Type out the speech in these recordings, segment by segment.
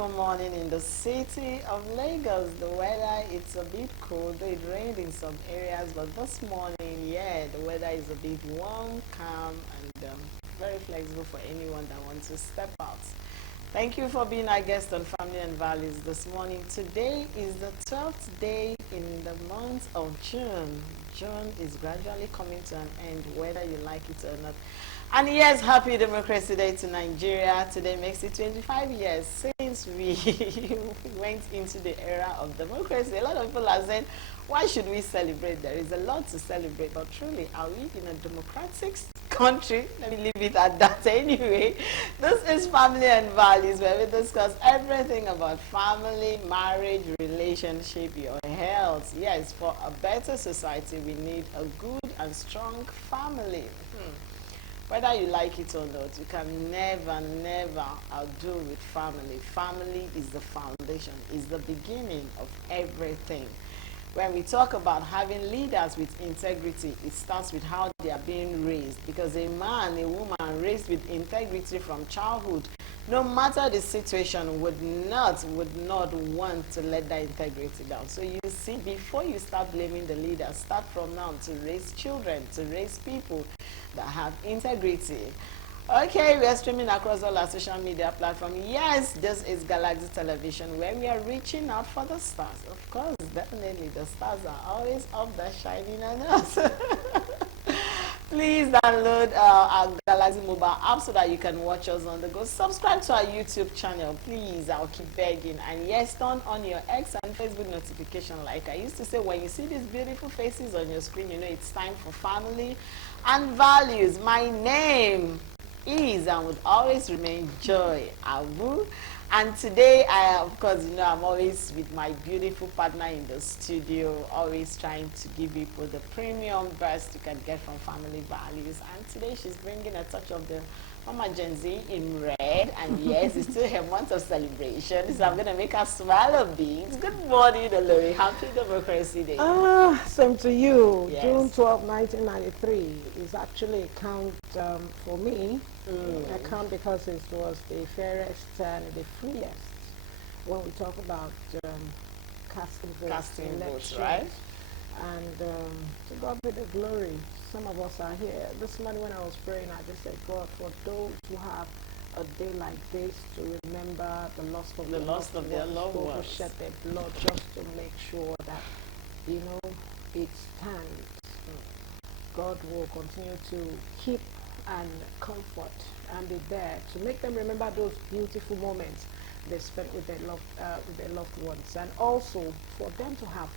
beautiful morning in the city of Lagos. The weather, it's a bit cold. It rained in some areas, but this morning, yeah, the weather is a bit warm, calm, and very flexible for anyone that wants to step out. Thank you for being our guest on Family and Values this morning. Today is the 12th day in the month of June. June is gradually coming to an end, whether you like it or not. And yes, happy Democracy Day to Nigeria. Today makes it 25 years since we went into the era of democracy. A lot of people are saying, why should we celebrate? There is a lot to celebrate, but truly, are we in a democratic country? Let me leave it at that anyway. This is Family and Values, where we discuss everything about family, marriage, relationship, your health. Yes, for a better society, we need a good and strong family. Whether you like it or not, you can never outdo with family. Family is the foundation, is the beginning of everything. When we talk about having leaders with integrity, it starts with how they are being raised. Because a man, a woman raised with integrity from childhood, no matter the situation, would not want to let that integrity down. So you see, before you start blaming the leaders, start from now to raise children, to raise people that have integrity. Okay, we are streaming across all our social media platforms. Yes, this is Galaxy Television, where we are reaching out for the stars. Of course, definitely, the stars are always up there shining on us. Please download our Galaxy mobile app so that you can watch us on the go. Subscribe to our YouTube channel, please. I'll keep begging. And yes, turn on your X and Facebook notification. Like I used to say, when you see these beautiful faces on your screen, you know it's time for Family and Values. My name is and would always remain Joy Abu. And today, of course, you know, I'm always with my beautiful partner in the studio, always trying to give people the premium best you can get from Family Values. And today, she's bringing a touch of the Mama Gen Z in red. And yes, it's still her month of celebration, so I'm going to make her smile a bit. Good morning, Olori. Happy Democracy Day. Same to you. Yes. June 12, 1993 is actually a count for me. A count because it was the fairest and the freest when we talk about casting votes, right? And to God be the glory. Some of us are here. This morning when I was praying, I just said, God, for those who have a day like this to remember the loss of their loved ones, who shed their blood just to make sure that, you know, it stands. God will continue to keep and comfort and be there to make them remember those beautiful moments they spent with their loved ones, and also for them to have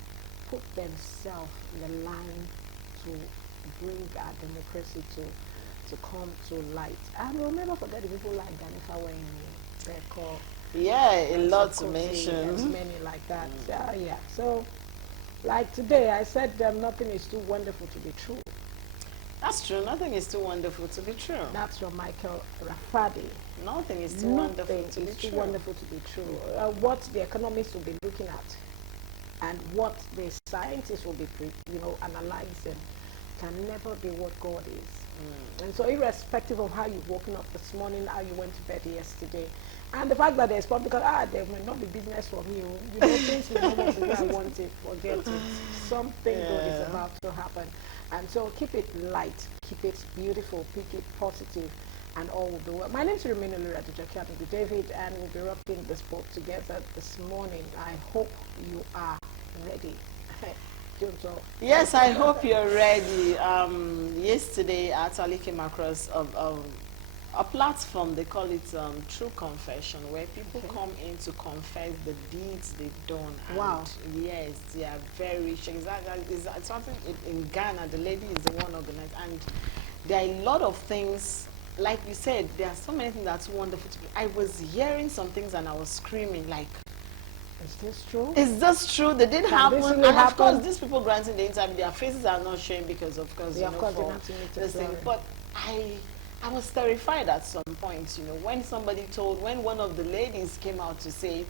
put themselves in the line to bring our democracy to come to light. And we'll never forget the people like Ganifa Wayne, Beko. Yeah, a lot to Kuti, mention. and many like that. Yeah. So, like today, I said nothing is too wonderful to be true. That's true. Nothing is too wonderful to be true. That's from Michael Rafadi. Nothing is too wonderful to be true. Too wonderful to be true. What the economists will be looking at and what the scientists will be, analyzing can never be what God is. And so, irrespective of how you've woken up this morning, how you went to bed yesterday, and the fact that there's probably because there may not be business from you, things may not work the way I want it, forget it. Something good is about to happen. And so keep it light, keep it beautiful, keep it positive, and all will be well. My name is Rumina Luratujakian with David, and we'll be rocking the sport together this morning. I hope you are ready. Yes, I hope you're ready. Yesterday, I actually came across a platform, they call it True Confession, where people come in to confess the deeds they've done. And wow. Yes, they are very sure. It's something in Ghana, the lady is the one organized. And there are a lot of things, like you said, there are so many things that's wonderful to me. I was hearing some things and I was screaming like, is this true? Is this true? They didn't happen. Really and happen? Of course, these people granting the interview, their faces are not showing because, of course, for this thing. But I was terrified at some point, when one of the ladies came out to say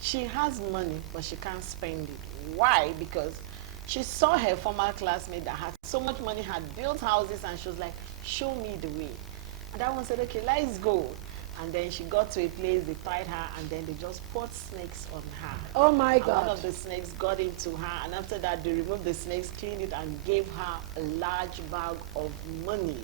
she has money, but she can't spend it. Why? Because she saw her former classmate that had so much money, had built houses, and she was like, show me the way. And that one said, okay, let's go. And then she got to a place, they tied her, and then they just poured snakes on her. Oh my And God. one of the snakes got into her, and after that they removed the snakes, cleaned it, and gave her a large bag of money,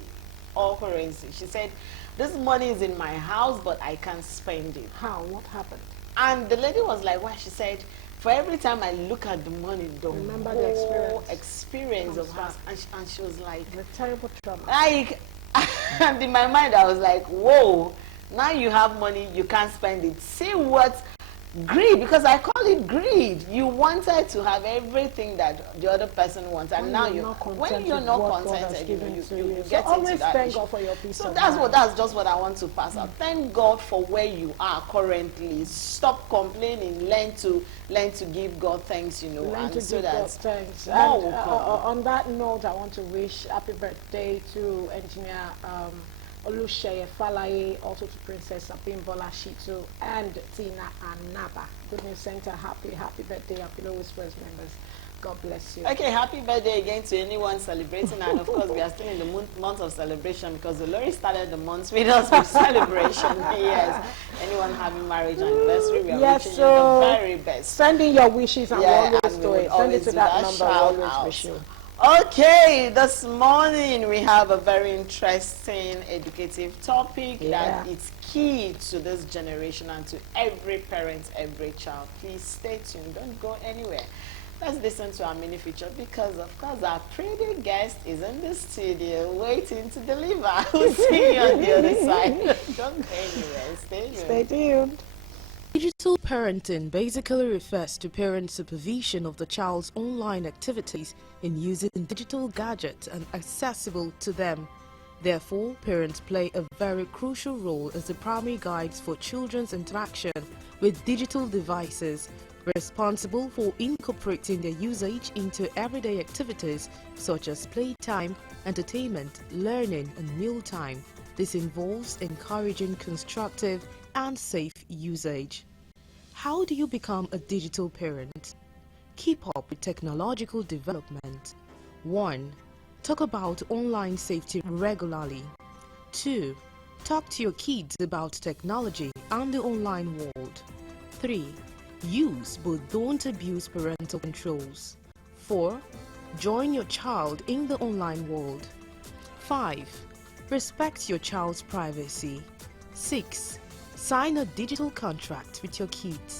all currency. She said, this money is in my house, but I can't spend it. How? What happened? And the lady was like, why? She said, for every time I look at the money, the Remember whole the experience of her, and she was like, The terrible trauma. like, and in my mind I was like, whoa, now you have money, you can't spend it. See what greed, because I call it greed. You wanted to have everything that the other person wants, and now when you're not contented, you get into that thank issue. God for your peace So of that's mind. that's just what I want to pass out. Thank God for where you are currently. Stop complaining. Learn to give God thanks. Learn and to so give that God thanks. more And will come. on that note, I want to wish happy birthday to Engineer Olusheye Falaye, also to Princess Abimbola Shitu and Tina Anaba. Good News Center, happy birthday, Apilo Whispers members. God bless you. Okay, happy birthday again to anyone celebrating, and of course we are still in the month of celebration because the Lord started the month with us with celebration. Yes, anyone having marriage anniversary, we are wishing you the very best. Send in your wishes and we'll always and we do would it. Send it to do that number, we'll shout always out. wish you. Okay, this morning we have a very interesting, educative topic that is key to this generation and to every parent, every child. Please stay tuned, don't go anywhere. Let's listen to our mini feature because, of course, our pretty guest is in the studio waiting to deliver. We'll see you on the other side. Don't go anywhere. Stay tuned. Stay tuned. Digital parenting basically refers to parent supervision of the child's online activities in using digital gadgets and accessible to them. Therefore, parents play a very crucial role as the primary guides for children's interaction with digital devices, responsible for incorporating their usage into everyday activities such as playtime, entertainment, learning, and mealtime. This involves encouraging constructive and safe usage. How do you become a digital parent? Keep up with technological development. 1. Talk about online safety regularly. 2. Talk to your kids about technology and the online world. 3. Use but don't abuse parental controls. 4. Join your child in the online world. 5. Respect your child's privacy. 6. Sign a digital contract with your kids.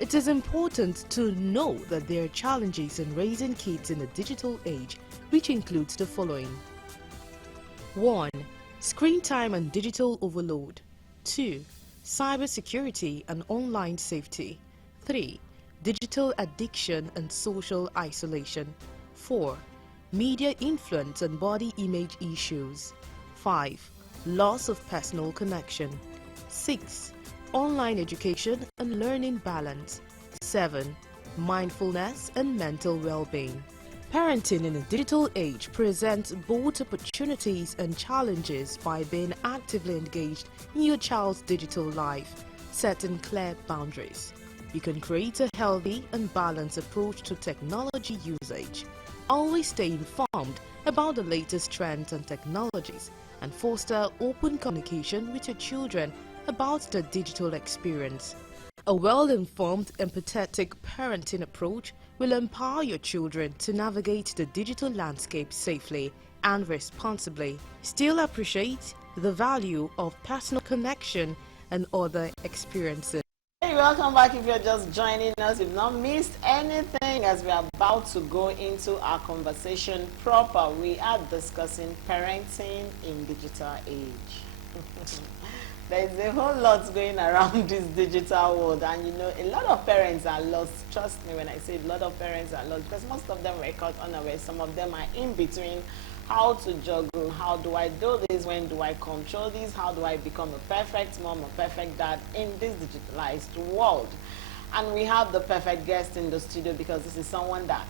It is important to know that there are challenges in raising kids in the digital age, which includes the following. 1. Screen time and digital overload. 2. Cybersecurity and online safety. 3. Digital addiction and social isolation. 4. Media influence and body image issues. 5. Loss of personal connection. 6. Online education and learning balance. 7. Mindfulness and mental well-being. Parenting in a digital age presents both opportunities and challenges by being actively engaged in your child's digital life, setting clear boundaries. You can create a healthy and balanced approach to technology usage. Always stay informed about the latest trends and technologies and foster open communication with your children about the digital experience. A well-informed, empathetic parenting approach will empower your children to navigate the digital landscape safely and responsibly. Still appreciate the value of personal connection and other experiences. Hey, welcome back. If you're just joining us, you've not missed anything as we are about to go into our conversation proper. We are discussing parenting in digital age. There's a whole lot going around this digital world, and a lot of parents are lost. Trust me when I say a lot of parents are lost, because most of them were caught unaware. Some of them are in between. How to juggle? How do I do this? When do I control this? How do I become a perfect mom, a perfect dad in this digitalized world? And we have the perfect guest in the studio because this is someone that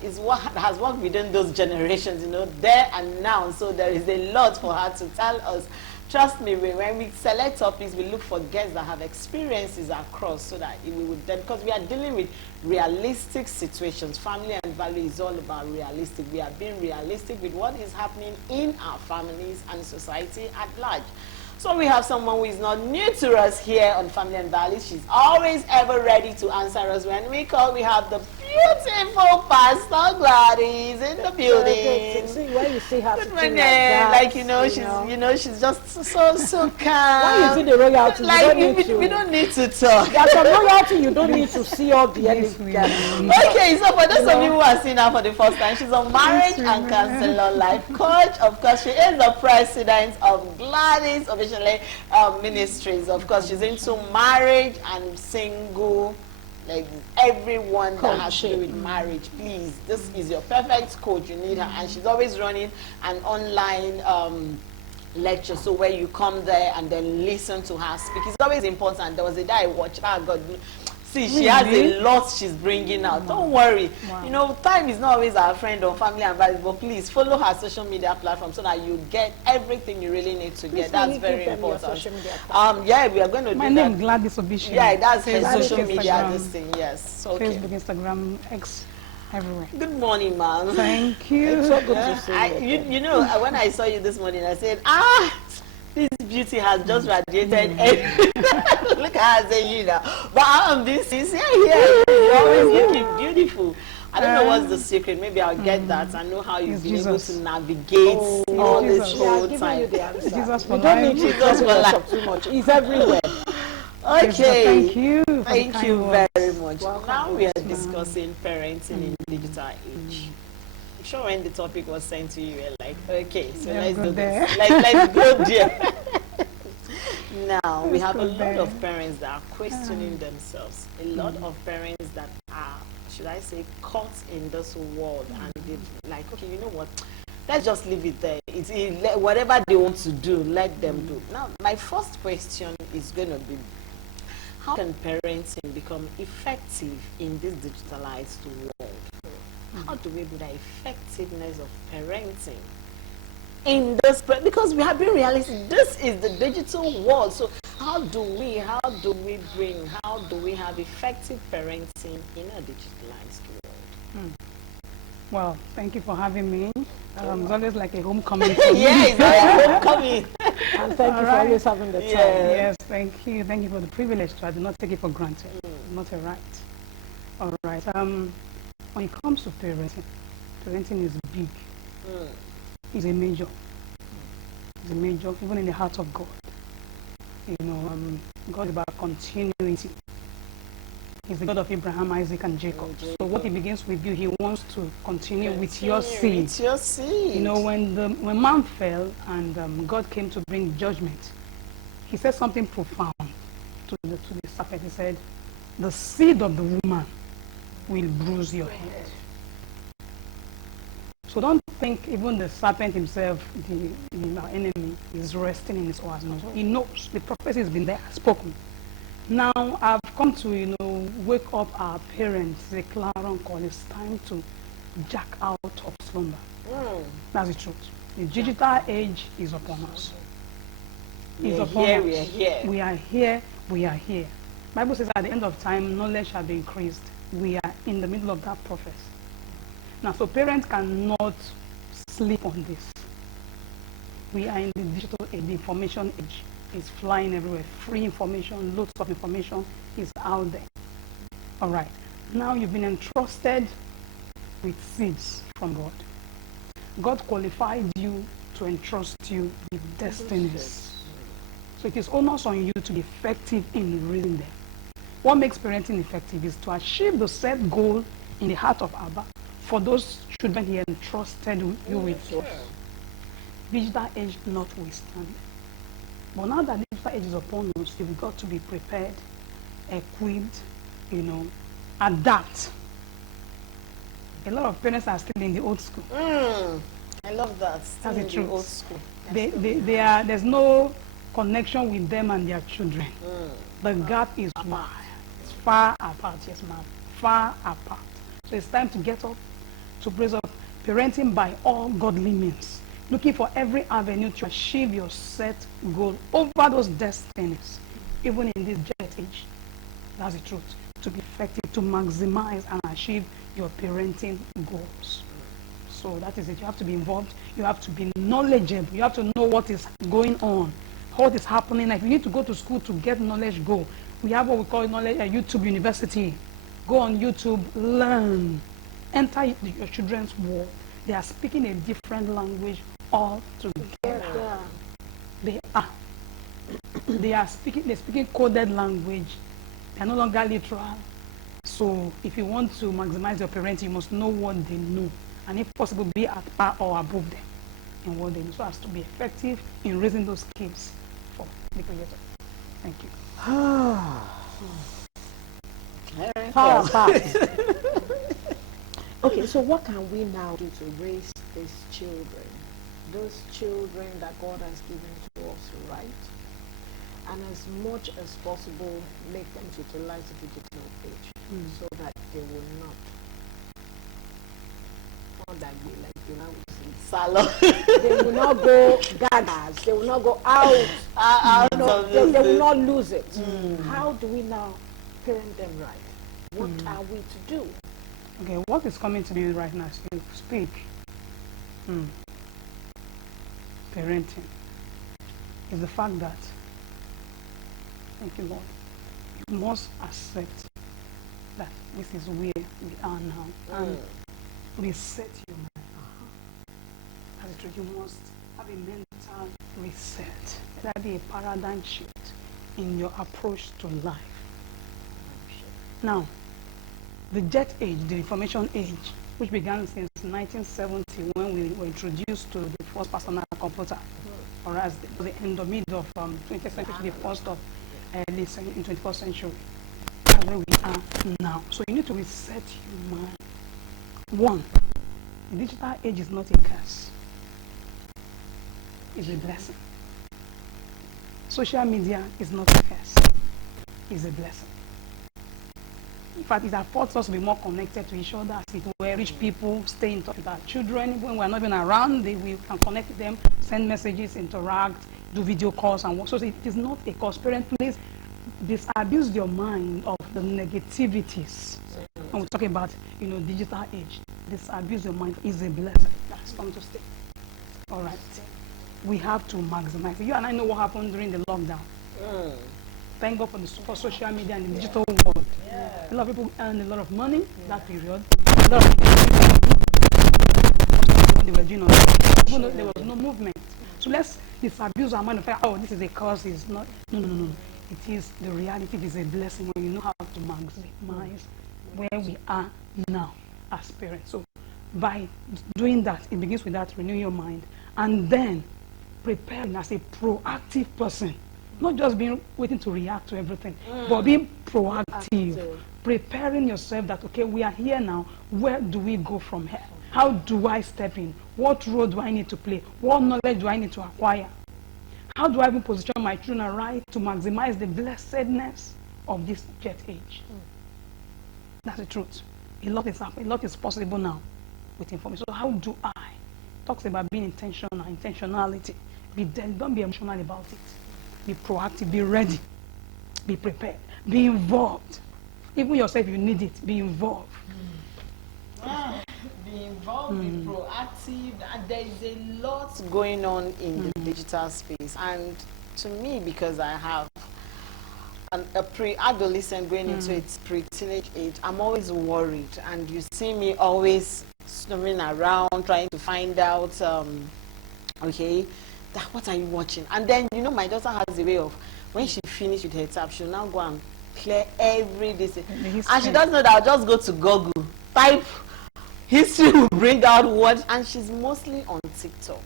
has worked within those generations, there and now. So there is a lot for her to tell us. Trust me, when we select topics, we look for guests that have experiences across so that we would then, because we are dealing with realistic situations. Family and value is all about realistic. We are being realistic with what is happening in our families and society at large. So we have someone who is not new to us here on Family and Values. She's always ever ready to answer us when we call. We have the beautiful Pastor Gladys in the building. See, when you see her Good sitting morning. like that, She's just so calm. When you see the royalty, Like we don't need to talk. There's some royalty you don't need to see all the Yes, Okay, so for those of you who are seeing her for the first time, she's a marriage and counselor life coach. Of course, she is the president of Gladys officially Ministries. Of course, she's into marriage and single, like everyone that has to do with marriage. Please, this is your perfect coach. You need her, and she's always running an online lecture, so where you come there and then listen to her speak. It's always important. There was a day I watched her. God, see, she has a lot she's bringing out. Don't worry. You know, time is not always our friend or family and values, but please follow her social media platform so that you get everything you really need to get. That's very important. Yeah, we are going to do that. My name is Gladys Obisha. Yeah, that's her Facebook, social media. Instagram, This thing, yes. Okay. Facebook, Instagram, X, everywhere. Good morning, ma'm. Thank you. It's so good to see you. You know, when I saw you this morning, I said, this beauty has just radiated. Look at her saying, you know. But I'm being sincere here. You're always looking beautiful. I don't know what's the secret. Maybe I'll get that. I know how you've been able to navigate all this whole time. Jesus for You don't need life. Jesus for life too much. He's everywhere. Okay. Thank you. for the Thank kind you words. very much. Welcome. Now we are discussing parenting in digital age. I'm sure when the topic was sent to you, you were like, okay, so let's go do there. this. Let's go there. Now, we have a go lot there. of parents that are questioning themselves. A lot of parents that are, should I say, caught in this world. And they're like, okay, you know what? Let's just leave it there. Whatever they want to do, let them do. Now, my first question is going to be, how can parenting become effective in this digitalized world? How do we do the effectiveness of parenting in this? Because we have been realistic, this is the digital world. So how do we have effective parenting in a digitalized world? Well, thank you for having me. It's always like a homecoming for me. Yeah, it's like a homecoming. And thank you for always having the time. Yes, thank you. Thank you for the privilege. I do not take it for granted. Not a right. All right. When it comes to parenting is big. It's a major. It's a major, even in the heart of God. You know, God is about continuity. He's the God of Abraham, Isaac, and Jacob. So what he begins with you, he wants to continue with your seed. With your seed. You know, when man fell and God came to bring judgment, he said something profound to the serpent. He said, the seed of the woman will bruise your head. So don't think even the serpent himself, our enemy, is resting in his oars. No. He knows. The prophecy has been there, spoken. Now I've come to, wake up our parents, the clarion call. It's time to jack out of slumber. That's the truth. The digital age is upon us. We are here. Bible says at the end of time, knowledge shall be increased. We are in the middle of that process. Now, so parents cannot sleep on this. We are in the digital age, the information age is flying everywhere. Free information, loads of information is out there. All right. Now you've been entrusted with seeds from God. God qualified you to entrust you with destinies. So it is onus on you to be effective in reading them. What makes parenting effective is to achieve the set goal in the heart of Abba for those children he entrusted you with. Digital age notwithstanding. But now that digital age is upon us, you've got to be prepared, equipped, adapt. A lot of parents are still in the old school. I love that. That's the truth. Old school. There's no connection with them and their children. The gap is wide. It's far apart, yes ma'am. Far apart. So it's time to get up, to praise up parenting by all godly means. Looking for every avenue to achieve your set goal over those destinies, even in this jet age. That's the truth. To be effective, to maximize and achieve your parenting goals. So that is it. You have to be involved. You have to be knowledgeable. You have to know what is going on. what is happening. Like, you need to go to school to get knowledge, go. We have what we call knowledge YouTube University. Go on YouTube, learn. Enter your children's world. They are speaking a different language altogether. Yeah. They are. They're speaking coded language. They're no longer literal. So if you want to maximize your parenting, you must know what they know. And if possible, be at par or above them in what they know, so as to be effective in raising those kids for the Creator. Thank you. Power part. Okay, so what can we now do to raise these children? Those children that God has given to us, right? And as much as possible, make them utilize the digital age so that they will not that way, like you know, Salon. they will not go gagas, they will not go out, they will not lose it. How do we now parent them right? What are we to do? Okay, what is coming to me right now as you speak? Parenting is the fact that, thank you, Lord, you must accept that this is where we are now. And reset your mind. As it were, you must have a mental reset. That be a paradigm shift in your approach to life. Now, the jet age, the information age, which began since 1970 when we were introduced to the first personal computer, or as the end of mid of 20th century to the first of early in 21st century. That's where we are now. So you need to reset your mind. One, the digital age is not a curse. It's a blessing. Social media is not a curse. It's a blessing. In fact, it affords us to be more connected to each other, as it were. Rich people stay in touch with our children. When we're not even around, we can connect with them, send messages, interact, do video calls, and work. So it is not a curse. Parents, please disabuse your mind of the negativities. When we're talking about, digital age, disabuse your mind is a blessing. That's come to stay. All right. We have to maximize it. You and I know what happened during the lockdown. Thank God for social media and the digital world. Yeah. A lot of people earned a lot of money that period. A lot of people they were doing on there was no movement. So let's disabuse our mind of oh, this is a curse. It's not. No. It is the reality. It is a blessing when you know how to maximize where we are now as parents. So by doing that, it begins with that, renew your mind, and then preparing as a proactive person. Not just waiting to react to everything, but being proactive, preparing yourself that, okay, we are here now. Where do we go from here? How do I step in? What role do I need to play? What knowledge do I need to acquire? How do I even position my children right to maximize the blessedness of this jet age? That's the truth. A lot is happening. A lot is possible now with information. So how do I? Talks about being intentional, intentionality. Don't be emotional about it. Be proactive, be ready, be prepared, be involved. Even yourself, you need it, be involved. Be involved, be proactive. And there is a lot going on in the digital space. And to me, because I have a pre-adolescent going into its pre-teenage age, I'm always worried. And you see me always snooping around, trying to find out, what are you watching? And then, my daughter has a way of, when she finishes with her tab, she'll now go and clear every day. And she doesn't know that I'll just go to Google, type history, will bring out what, and she's mostly on TikTok.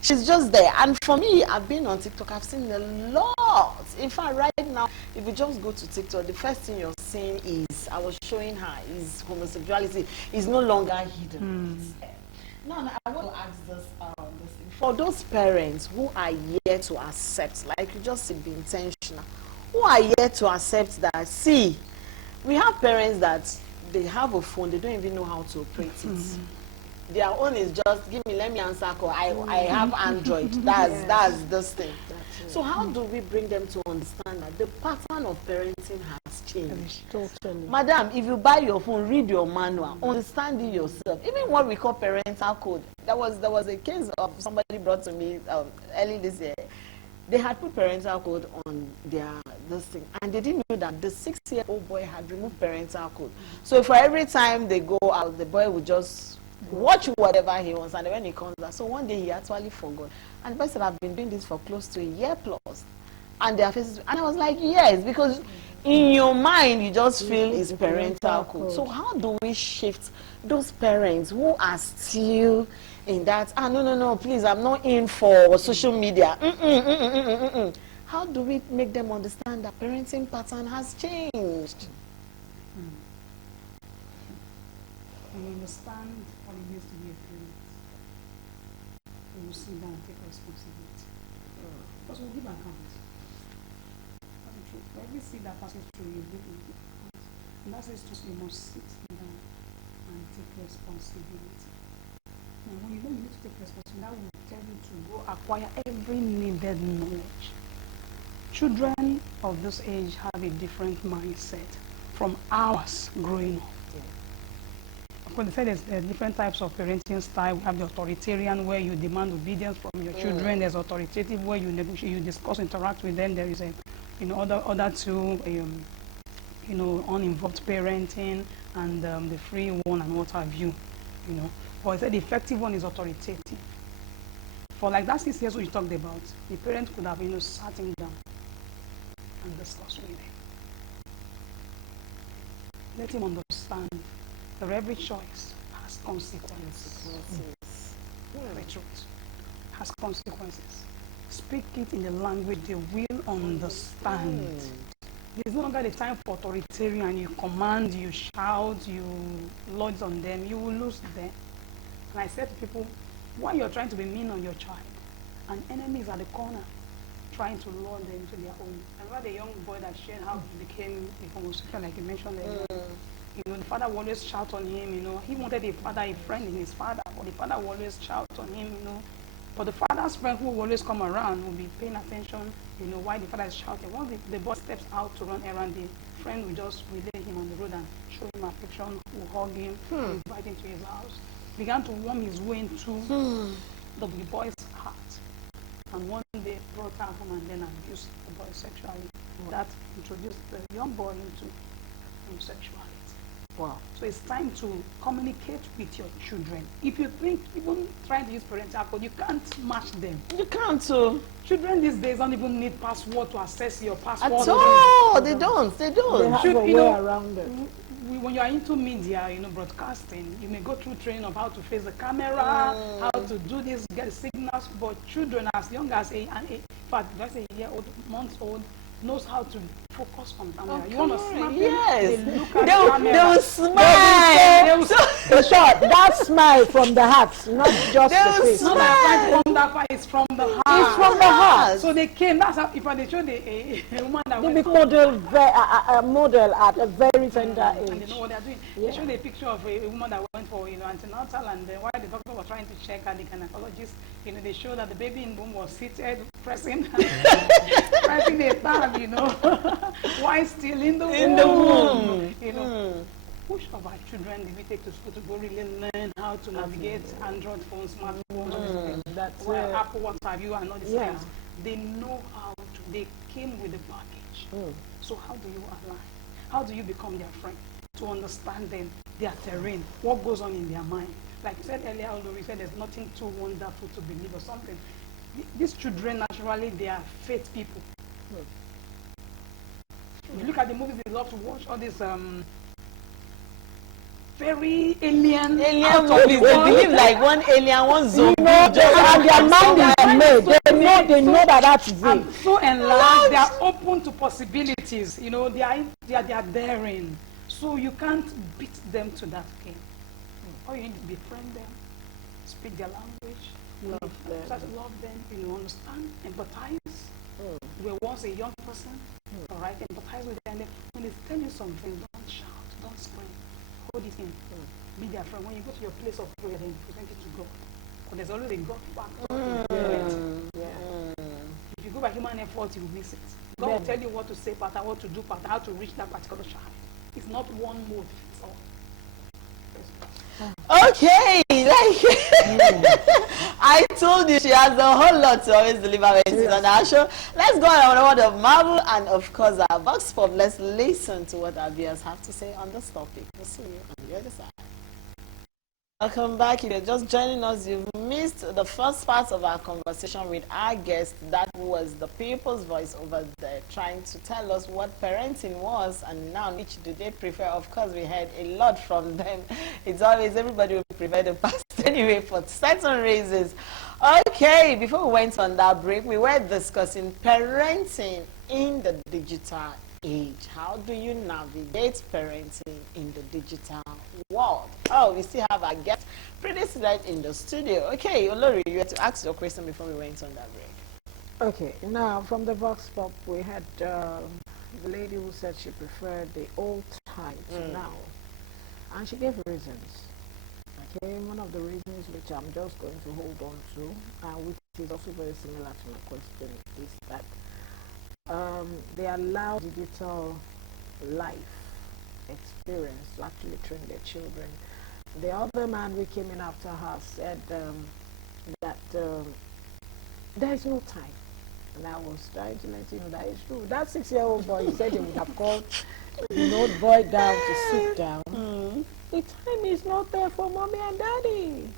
She's just there. And for me, I've been on TikTok, I've seen a lot. In fact, right now, if you just go to TikTok, the first thing you're seeing is, I was showing her, is homosexuality is no longer hidden. Now, I want to ask this for those parents who are yet to accept, like you just said, be intentional, who are yet to accept that, see, we have parents that they have a phone, they don't even know how to operate it. Their own is just, let me answer call. I have Android. That's this thing. So how do we bring them to understand that the pattern of parenting has changed? Totally. Madam, if you buy your phone, read your manual, understand it yourself. Even what we call parental code. There was a case of somebody brought to me early this year. they had put parental code on this thing, and they didn't know that the 6-year-old boy had removed parental code. So for every time they go out, the boy would just watch whatever he wants, and when he comes back, so one day he actually forgot. And the boy said, I've been doing this for close to a year plus. And their faces, and I was like, yes, because in your mind you just feel it's parental code. So how do we shift those parents who are still in that, no, please, I'm not in for social media. How do we make them understand that parenting pattern has changed? We understand what it means to be a parent. We will sit down and take responsibility. Because we'll give account. For every seed that passes through you, and that says you must sit down and take responsibility. Now, when you know you need to take responsibility, that will tell you to go acquire every needed knowledge. Children of this age have a different mindset from ours growing up. Of course, they say there's different types of parenting style. We have the authoritarian, where you demand obedience from your children. There's authoritative, where you negotiate, you discuss, interact with them. There is a, other two, uninvolved parenting, and the free one, and what have you. But I said the effective one is authoritative. For like that 6 years we talked about, the parent could have, sat him down and discussed with him. Let him understand that every choice has consequences. Every truth has consequences. Speak it in the language they will understand. There's no longer the time for authoritarian. You command, you shout, you lord on them. You will lose them. And I said to people, when you're trying to be mean on your child, an enemy is at the corner trying to lure them to their own. I remember the young boy that shared how he became a homosexual, like you mentioned earlier. The father would always shout on him, he wanted a father, a friend in his father, but the father would always shout on him, But the father's friend who will always come around will be paying attention, why the father is shouting. Once the boy steps out to run errand, the friend will just relay him on the road and show him affection, will hug him, invite him to his house. Began to warm his way into the boy's heart. And one day brought her home and then abused the boy sexually. That introduced the young boy into homosexuality. Wow. So it's time to communicate with your children. If you think, even trying to use parental code, you can't match them. You can't, so. Children these days don't even need password to access your password. At all, they don't. They have a way around it. When you are into media, broadcasting, you may go through training of how to face the camera, how to do this, get signals. But children as young as let's say a year old, months old, knows how to focus on camera. You want to snap them? Yes. They look at the camera. They will smile. In short, that smile from the heart, not just the face. Not that from that far, it's from the heart. It's from the heart. So they came. That's how. If they showed a woman that They went be model at a very tender age. and they know what they're doing. They showed a picture of a woman that went for antenatal, and while the doctor was trying to check her, the gynecologist, they showed that the baby in the womb was seated, pressing a tab, why still in the womb? Which of our children did we take to school to go really learn how to navigate Android phones, smartphones, Apple, what have you, and all these things? They know how to. They came with the package. So how do you align? How do you become their friend? To understand them, their terrain, what goes on in their mind. Like you said earlier, although we said there's nothing too wonderful to believe or something. These children, naturally, they are faith people. If you look at the movies they love to watch, all these very alien movies. They believe like one alien, one zombie. And their mind is made. They know that's it. And so enlarged, they are open to possibilities. They are daring. So you can't beat them to that game. All you need to befriend them, speak their language, love them, understand, empathize. We were once a young person, all right, empathize with them. When they tell you something, don't shout, don't scream. Hold it in. Be their friend. When you go to your place of prayer, then present it to God. Because there's always a God factor. If you go by human effort, you will miss it. God will tell you what to say, what to do, how to reach that particular child. It's not one mode fits all. Okay, like I told you, she has a whole lot to always deliver when she's on our show. Let's go on a word of marvel and of course our Vox Pop. Let's listen to what our viewers have to say on this topic. We'll see you on the other side. Welcome back. If you're just joining us, you've missed the first part of our conversation with our guest. That was the people's voice over there trying to tell us what parenting was and now which do they prefer. Of course, we heard a lot from them. It's always everybody will prefer the past anyway for certain reasons. Okay, before we went on that break, we were discussing parenting in the digital age. How do you navigate parenting in the digital world? Oh, we still have our guest pretty seated in the studio. Okay, Olori, you had to ask your question before we went on that break. Okay, now from the Vox Pop, we had the lady who said she preferred the old time to now, and she gave reasons. Okay, one of the reasons which I'm just going to hold on to, which is also very similar to my question, is that they allow digital life experience to actually train their children. The other man we came in after her said that there is no time. And I was trying to let you know that it's true. That 6-year-old boy, he said he would have called the old boy down to sit down. The time is not there for mommy and daddy.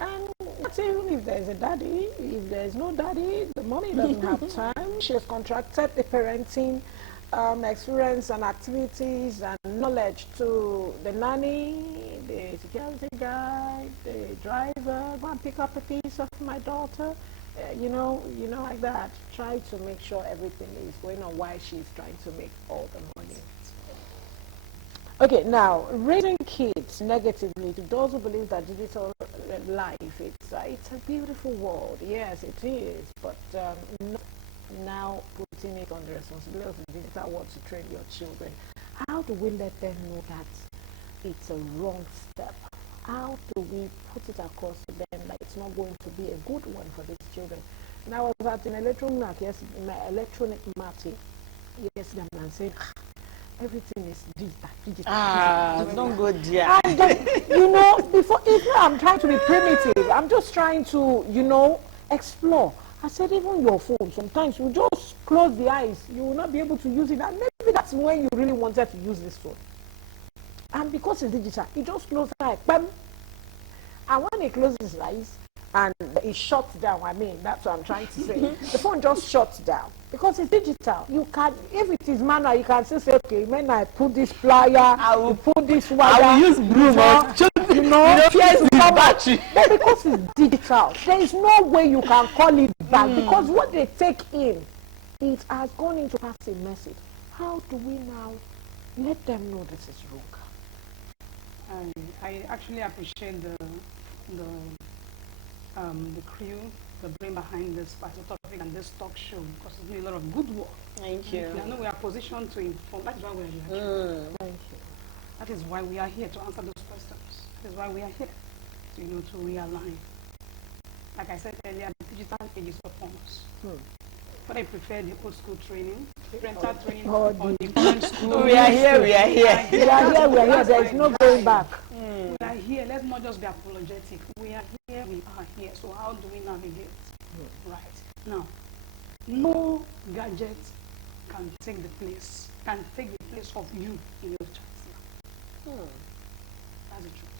And that's even if there's a daddy. If there's no daddy, the mommy doesn't have time. She has contracted the parenting experience and activities and knowledge to the nanny, the security guy, the driver. Go and pick up a piece of my daughter. You know, like that. Try to make sure everything is going on while she's trying to make all the money. Okay, now, raising kids negatively, to those who believe that digital life, it's a beautiful world. Yes, it is, but not now putting it on the responsibility of the digital world to train your children. How do we let them know that it's a wrong step? How do we put it across to them that it's not going to be a good one for these children? And I was at an electronic market yesterday, and I said, everything is digital. Don't go there. And, before, even I'm trying to be primitive, I'm just trying to, explore. I said, even your phone, sometimes you just close the eyes, you will not be able to use it. And maybe that's when you really wanted to use this phone. And because it's digital, it just closes the eye. Bam! And when it closes its eyes, and it shuts down, that's what I'm trying to say. The phone just shuts down because it's digital. You can, if it is manual, you can still say, okay, when I put this plier, I will put this wire. I will use broom. Battery. But because it's digital, there is no way you can call it back because what they take in, it has gone into pass a message. How do we now let them know this is wrong? I actually appreciate the crew, the brain behind this particular topic and this talk show, because it's doing a lot of good work. Thank you. I know we are positioned to inform. That is why we are here. Thank you. That is why we are here to answer those questions. That is why we are here to realign. Like I said earlier, the digital age is upon us. But I prefer the old school training, parental training, or the current school. We are here. We are here. There is no going back. We are here. Let's not just be apologetic. We are here. We are here. So how do we navigate? Right. Now, no gadget can take the place of you in your child's life. That's the truth.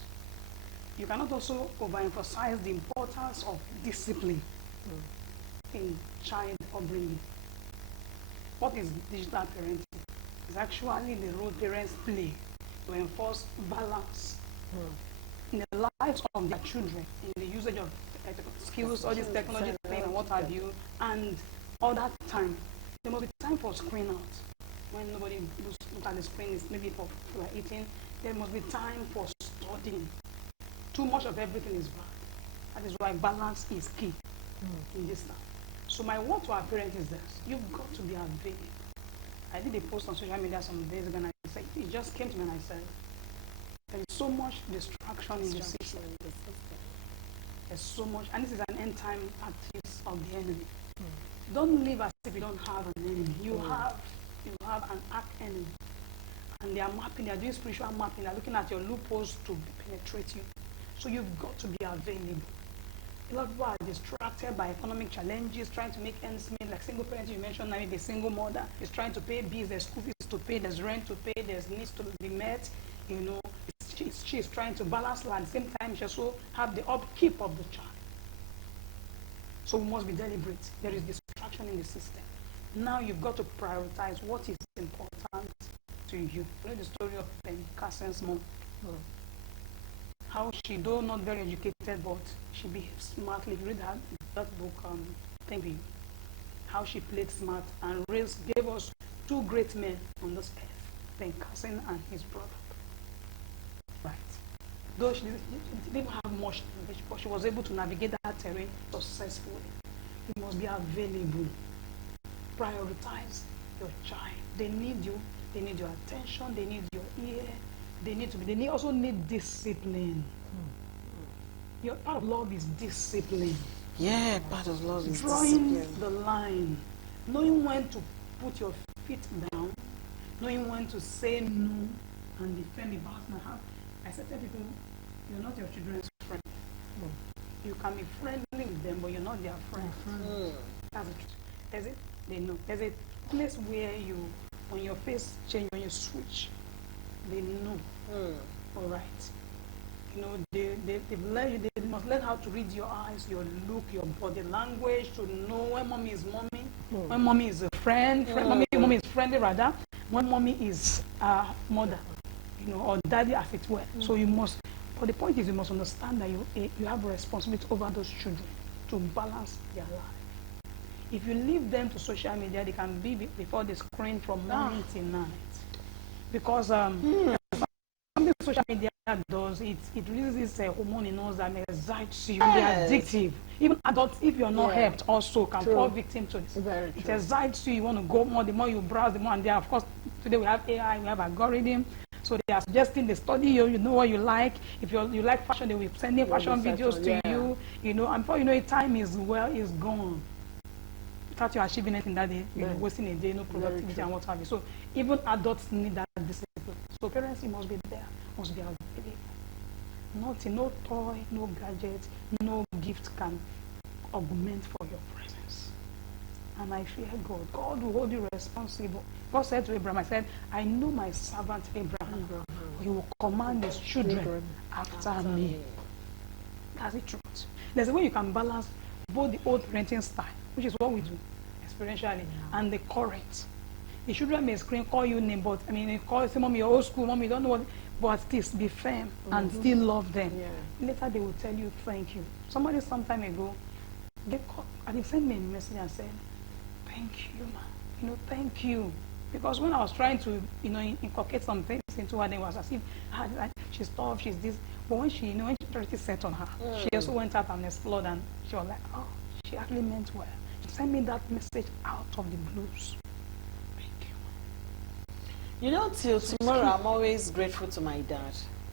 You cannot also overemphasize the importance of discipline in child upbringing. What is digital parenting? It's actually the role parents play to enforce balance in the lives of their children, in the usage of skills, all this technology thing and what have you, and all that time. There must be time for screen out. When nobody looks at the screen, is maybe for eating. There must be time for studying. Too much of everything is bad. That is why balance is key in this time. So my word to our parents is this: you've got to be available. I did a post on social media some days ago, and I said, it just came to me and I said, there is so much distraction in the system. There's so much, and this is an end time tactics of the enemy. Don't live as if you don't have an enemy. You have an arch enemy. and they are mapping, they are doing spiritual mapping, they are looking at your loopholes to penetrate you. So you've got to be available. A lot of people are distracted by economic challenges, trying to make ends meet, like single parents you mentioned, now the single mother is trying to pay bills, there's school fees to pay, there's rent to pay, there's needs to be met, you know, she's trying to balance life, at the same time she also have the upkeep of the child. So we must be deliberate. There is distraction in the system. Now you've got to prioritize what is important to you. Read the story of Ben Carson's mom. How she, though not very educated, but she behaved smartly. Read that book, Thank You. How she played smart and gave us two great men on this earth, Ben Carson and his brother. Right. Though she didn't have much knowledge, but she was able to navigate that terrain successfully. You must be available. Prioritize your child. They need you. They need your attention. They need your ear. They also need discipline. Your part of love is discipline. Yeah, part of love is drawing discipline. the line, knowing when to put your feet down, knowing when to say no and defend the partner. I said to people, you're not your children's friend. You can be friendly with them, but you're not their friend. That's the truth. There's a place where when your face change, when you switch, they know. All right. You know, they must learn how to read your eyes, your look, your body language, to know when mommy is mommy, when mommy is a friend, mommy is friendly rather, when mommy is mother, you know, or daddy as it were. So you must, but the point is you must understand that you have a responsibility over those children to balance their life. If you leave them to social media, they can be before the screen from morning till night. Because something social media does, it releases a hormone in us that excites you, yes. They're addictive. Even adults, if you're not helped, also can fall victim to this. Very true. It excites you, you want to go more, the more you browse, the more, and there, of course, today we have AI, we have algorithm, so they are suggesting, they study you, you know what you like. If you like fashion, they will send fashion videos to you, you know, and before you know it, time is gone. Without you achieving anything that day, you're wasting a day, no productivity and what have you. So even adults need that discipline. So parents, you must be there, must be available. Nothing, no toy, no gadget, no gift can augment for your presence. And I fear God. God will hold you responsible. God said to Abraham, I said, I know my servant Abraham. He will command his children after me. That's the truth. There's a way you can balance both the old parenting style, which is what we do experientially, and the current. The children may scream, call you name, but I mean, they say, mommy, you're old school, mommy, you don't know what, but still be firm and still love them. Later, they will tell you, thank you. Somebody some time ago, they sent me a message and said, thank you, man. You know, thank you. Because when I was trying to, you know, inculcate some things into her, it was as if she's tough, she's this. But when she, you know, when charity set on her, she also went out and explored, and she was like, oh, she actually meant well. She sent me that message out of the blues. Thank you. You know, till tomorrow, I'm always grateful to my dad.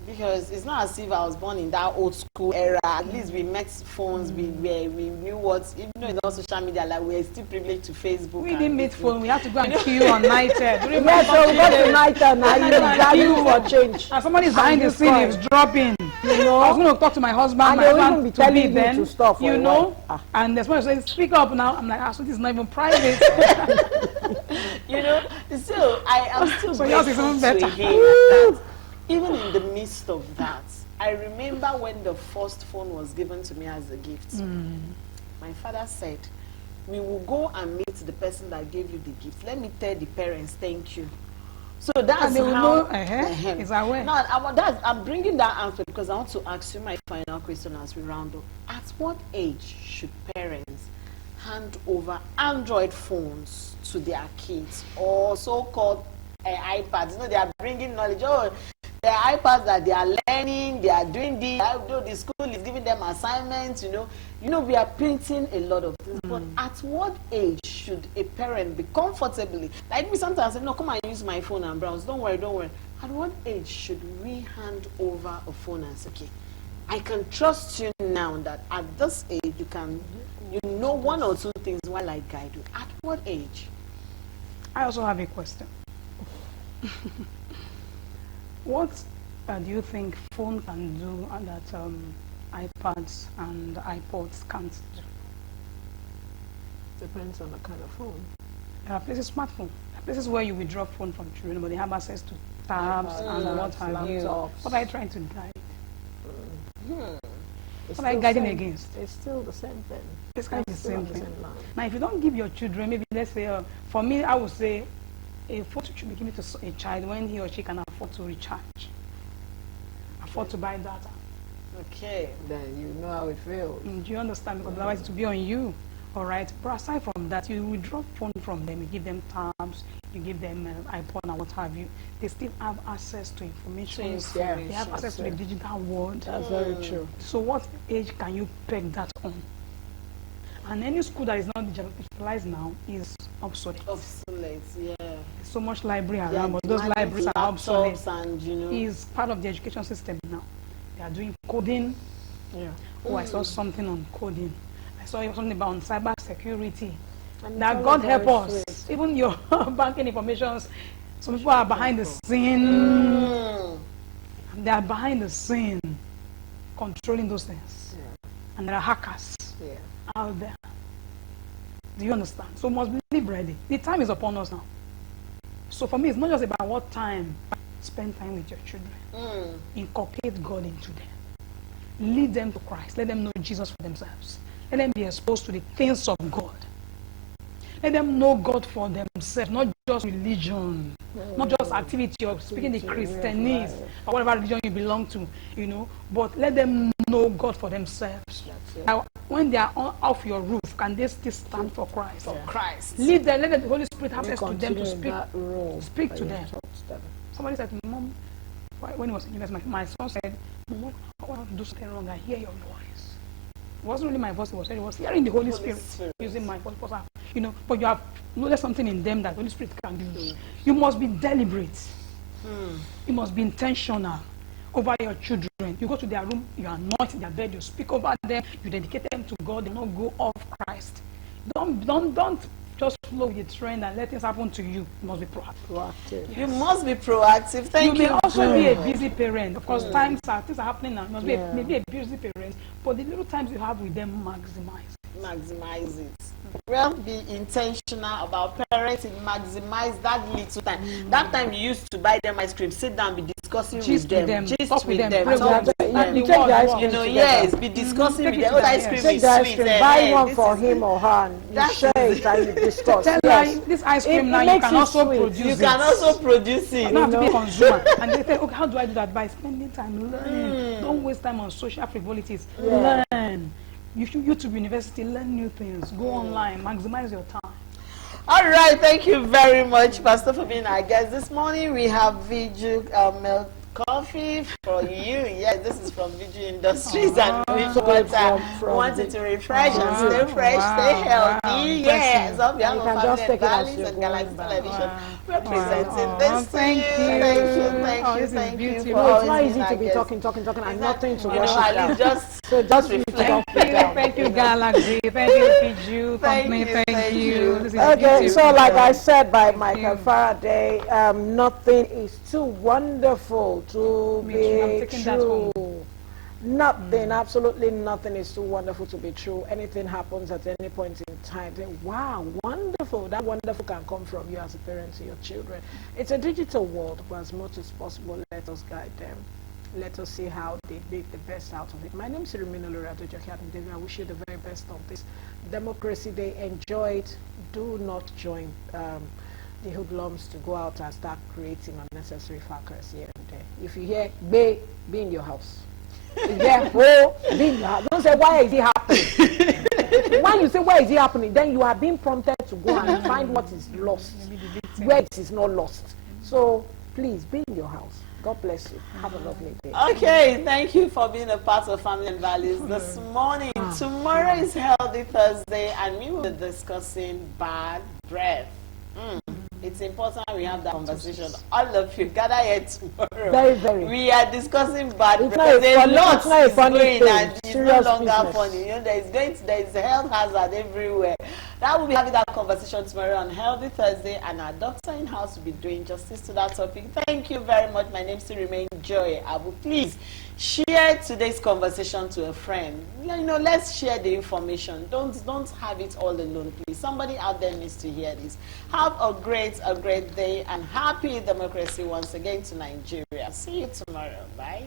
Because it's not as if I was born in that old school era. At least we met phones, we knew what, even though it's not social media, like we're still privileged to Facebook. We didn't meet phone, we had to go and queue on night. Yes, so we got to night and you for change. And somebody's behind the scene is dropping. You know, I was going to talk to my husband, and my husband be telling you then, to stop. You know, and there's somebody saying, speak up now. I'm like, so this is not even private. You know, still, I'm still so yours is even better. Even in the midst of that, I remember when the first phone was given to me as a gift. My father said, we will go and meet the person that gave you the gift. Let me tell the parents, thank you. So that's how... Is that way? No, I'm bringing that answer because I want to ask you my final question as we round up. At what age should parents hand over Android phones to their kids or so-called iPads? You know, they are bringing knowledge. Oh, the iPads that they are learning, they are doing this. The school is giving them assignments. You know, we are printing a lot of things. But at what age should a parent be comfortably, like me sometimes say, no, come and use my phone and browse. Don't worry. At what age should we hand over a phone and say, okay, I can trust you now that at this age you know one or two things while I guide you. At what age? I also have a question. What do you think phone can do that iPads and iPods can't do? Depends on the kind of phone. There are places, smartphone. There are places where you withdraw phone from children, but they have access to tabs and what have you. What are you trying to guide? What are you guiding against? It's still the same thing. It's kind of the same thing. line. Now, if you don't give your children, maybe let's say, for me, I would say a phone should be given to a child when he or she can afford to recharge, afford to buy data. Okay. Then you know how it feels. Do you understand? Because otherwise it will be on you. All right. But aside from that, you withdraw phone from them, you give them tabs, you give them iPod and what have you. They still have access to information. Yeah. They have access to the digital world. That's very true. So what age can you peg that on? And any school that is not digitalized now is obsolete. Obsolete, yeah. There's so much library They around, but those libraries are obsolete. And, you know, Is part of the education system now. They are doing coding. Yeah. Oh, I saw something on coding. I saw something about on cyber security. And That it's God all help very us. sweet. Even your banking information, some people are behind the scene. They are behind the scene, controlling those things. Yeah. And there are hackers Yeah. out there. Do you understand? So we must live ready. The time is upon us now. So for me, it's not just about what time. Spend time with your children. Inculcate God into them. Lead them to Christ. Let them know Jesus for themselves. Let them be exposed to the things of God. Let them know God for themselves, not just religion, not just activity or speaking the Christianese or whatever religion you belong to, you know, but let them know God for themselves. Now, when they are off your roof, can they still stand for Christ? for Christ. Lead them, let the Holy Spirit have You access to them to continue in speak. that role speak that to you them. talk to them. Somebody said to me, Mom, when he was in university, my son said, Mom, I want to do something wrong. I hear your voice. It wasn't really my voice, it was hearing the Holy Spirit, using my voice. You know, but you have noticed something in them that the Holy Spirit can do. You must be deliberate. You must be intentional over your children. You go to their room, you anoint their bed, you speak over them, you dedicate them to God, they not go off Christ. Don't just flow with the trend and let things happen to you. You must be proactive. You must be proactive. Thank you. You may also be a busy parent. Of course, things are happening now. You must be maybe a busy parent. But the little times you have with them, Maximize it. Well, be intentional about parenting. Maximize that little time. That time you used to buy them ice cream, sit down, be discussing with them, talk with them, talk with them. You take the ice cream You know, together. yes, be discussing with them. Oh, the ice cream Take is the ice sweet. cream, buy one this for is him good. or her. You That share is it and you discuss. Tell Yes. her this ice cream It now you makes can it also sweet. produce You it. can also produce it. You don't have to be a consumer. And they say, okay, how do I do that? By spending time learning. Don't waste time on social frivolities. Yeah. Learn. You should YouTube University, learn new things. Go online, maximize your time. All right, thank you very much, Pastor, for being our guest this morning. We have Viju milk coffee for you. Yes, this is from Viju Industries and Viju Water. Wanted to refresh and stay fresh, stay healthy. Yes, on behalf of Family and Values and Galaxy Television, we're presenting this to you. Thank you for No, it's not always easy being to our be guest. talking and nothing to You wash know, it at down. least just So just reflect. Thank you, Galaxy. Thank you, Viju Company. Thank you. This is Okay, beautiful. so like I said by Thank Michael you. Faraday, nothing is too wonderful to Me too, I'm be taking that true. home. Nothing, absolutely nothing is too wonderful to be true. Anything happens at any point in time, then wow, wonderful. That wonderful can come from you as a parent to your children. It's a digital world, but as much as possible, let us guide them. Let us see how they make the best out of it. My name is Irumina Lorato Jokiat. I wish you the very best of this Democracy Day. Enjoy it. Do not join the hoodlums to go out and start creating unnecessary fracas here and there. If you hear be in your house. Yeah, be in your house. Don't say why is it happening. When you say why is it happening, then you are being prompted to go and find what is lost, where it is not lost. So please be in your house. God bless you. Have a lovely day. Okay, thank you for being a part of Family and Values this morning. Tomorrow is Healthy Thursday and we will be discussing bad breath. It's important we have that conversation. All of you gather here tomorrow. Very, very. We are discussing bad It's breath. not a There's a lot funny- it's not a is funny going thing. and it's no Serious longer business. funny. You know, there is a health hazard everywhere. That will be having that conversation tomorrow on Healthy Thursday, and our doctor in house will be doing justice to that topic. Thank you very much. My name still remains Joy Abu. Please share today's conversation to a friend. You know, let's share the information. Don't have it all alone, please. Somebody out there needs to hear this. Have a great day, and happy democracy once again to Nigeria. See you tomorrow. Bye.